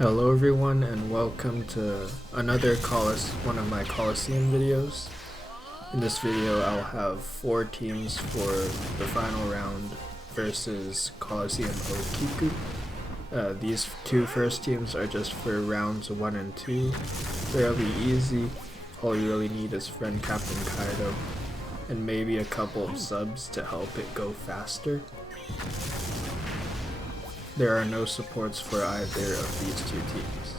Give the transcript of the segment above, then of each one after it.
Hello everyone and welcome to another one of my Colosseum videos. In this video I'll have 4 teams for the final round versus Colosseum Okiku. These two first teams are just for rounds 1 and 2. Fairly easy. All you really need is friend Captain Kaido and maybe a couple of subs to help it go faster. There are no supports for either of these two teams.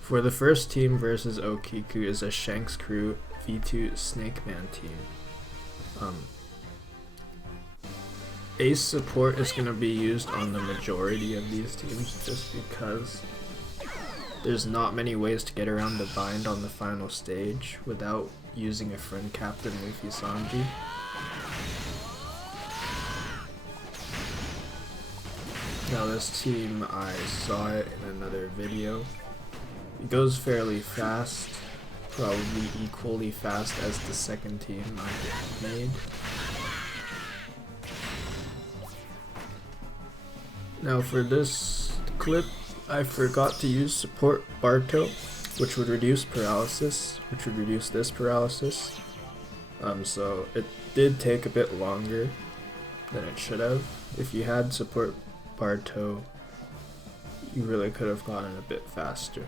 For the first team versus Okiku is a Shanks crew v2 Snakeman team. Ace support is going to be used on the majority of these teams just because there's not many ways to get around the bind on the final stage without using a friend captain Luffy Sanji. Now this team, I saw it in another video. It goes fairly fast, probably equally fast as the second team I made. Now for this clip, I forgot to use support Barto, which would reduce paralysis, which would reduce this paralysis. So it did take a bit longer than it should have. If you had support Barto, you really could have gotten a bit faster.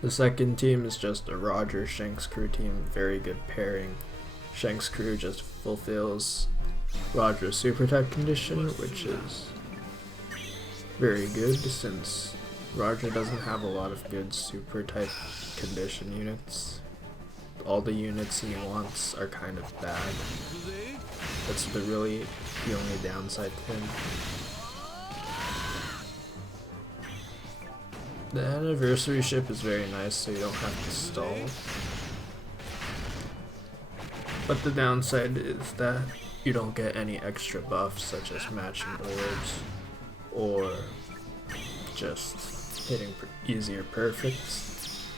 The second team is just a Roger Shanks crew team, very good pairing. Shanks crew just fulfills Roger's super type condition, which is very good since Roger doesn't have a lot of good super type condition units. All the units he wants are kind of bad. That's the only downside to him. The anniversary ship is very nice, so you don't have to stall. But the downside is that you don't get any extra buffs such as matching orbs or just hitting easier perfects.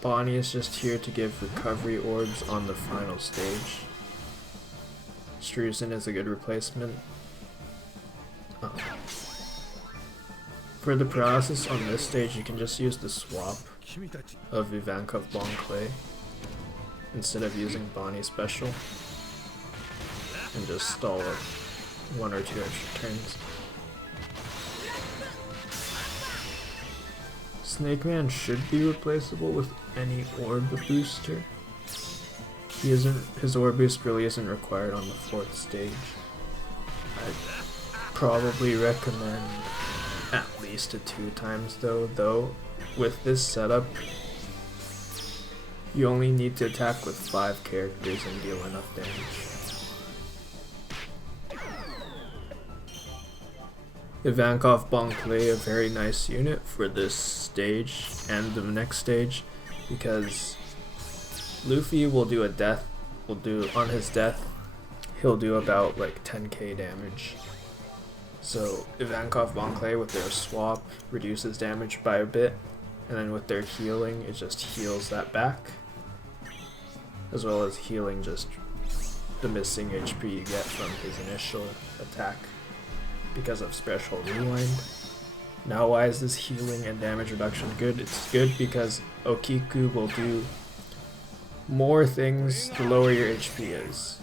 Bonnie is just here to give recovery orbs on the final stage. Struzen is a good replacement. For the paralysis on this stage, you can just use the swap of Ivankov Bon Clay instead of using Bonnie special and just stall it 1 or 2 extra turns. Snakeman should be replaceable with any orb booster. His orb boost really isn't required on the 4th stage. I'd probably recommend at least a 2 times though with this setup you only need to attack with 5 characters and deal enough damage. Ivankov Bon Clay, a very nice unit for this stage and the next stage, because Luffy will do on his death he'll do about like 10k damage. So Ivankov Bon Clay with their swap reduces damage by a bit, and then with their healing it just heals that back, as well as healing just the missing HP you get from his initial attack because of special rewind. Now why is this healing and damage reduction good? It's good because Okiku will do more things the lower your HP is.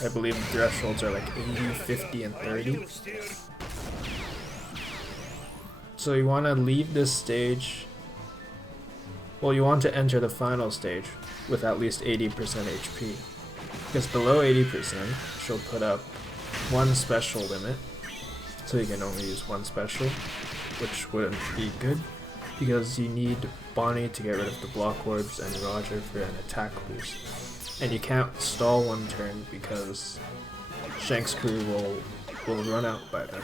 I believe the thresholds are like 80, 50, and 30. So you want to leave this stage, well, you want to enter the final stage with at least 80% HP. Because below 80%, she'll put up 1 special limit, so you can only use 1 special, which wouldn't be good, because you need Bonnie to get rid of the block orbs and Roger for an attack boost. And you can't stall 1 turn because Shanks crew will run out by then.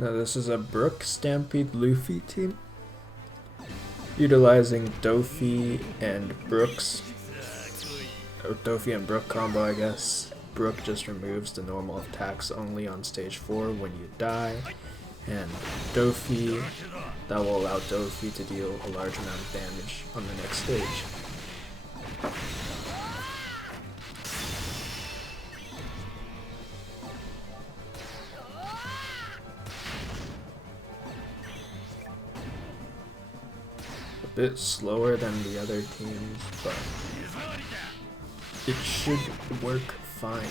Now this is a Brook Stampede Luffy team. utilizing Luffy and Brook's, or Luffy and Brook combo, I guess. Brook just removes the normal attacks only on stage 4 when you die, and Luffy, that will allow Luffy to deal a large amount of damage on the next stage. A bit slower than the other teams, but it should work fine.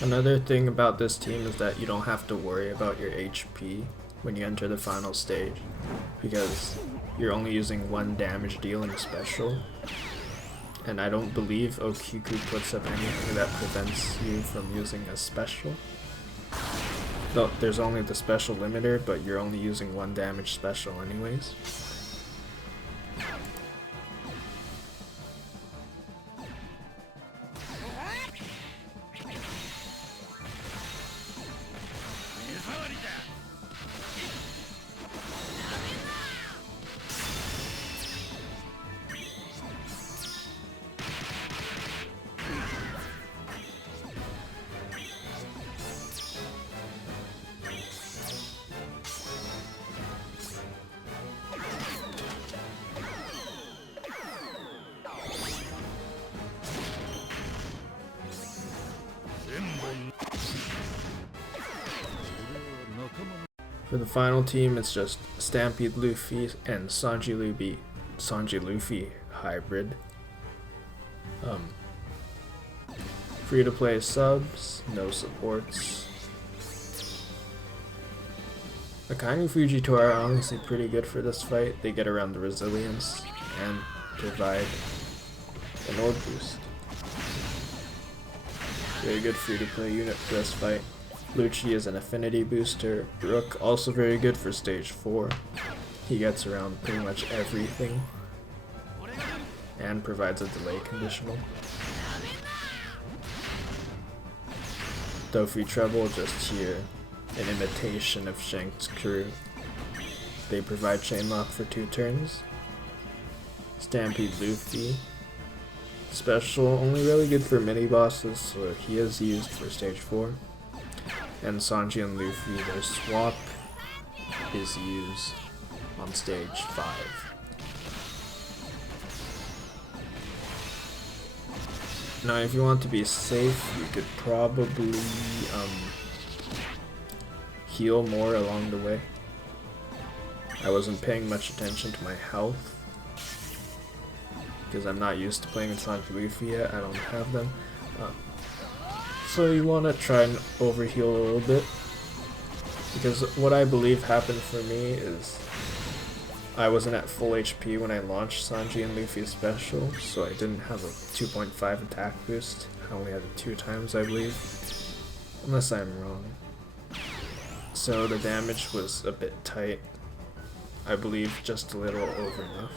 Another thing about this team is that you don't have to worry about your HP when you enter the final stage, because you're only using one damage dealing special, and I don't believe Okiku puts up anything that prevents you from using a special. Though there's only the special limiter, but you're only using one damage special anyways. For the final team, it's just Stampede Luffy and Sanji Luffy hybrid. Free to play subs, no supports. Akainu Fujitora are honestly pretty good for this fight. They get around the resilience and provide an orb boost. Very good free to play unit for this fight. Lucci is an affinity booster. Brook, also very good for stage 4. He gets around pretty much everything and provides a delay conditional. Luffy Treble, just here, an imitation of Shanks' crew. They provide chain lock for 2 turns. Stampede Luffy, special, only really good for mini bosses, so he is used for stage 4. And Sanji and Luffy, their swap is used on stage 5. Now if you want to be safe, you could probably heal more along the way. I wasn't paying much attention to my health because I'm not used to playing with Sanji Luffy yet. I don't have them. So you want to try and overheal a little bit Because what I believe happened for me is I wasn't at full HP when I launched Sanji and Luffy's special, so I didn't have a 2.5 attack boost. I only had it 2 times, I believe. Unless I'm wrong. So the damage was a bit tight. I believe just a little over enough.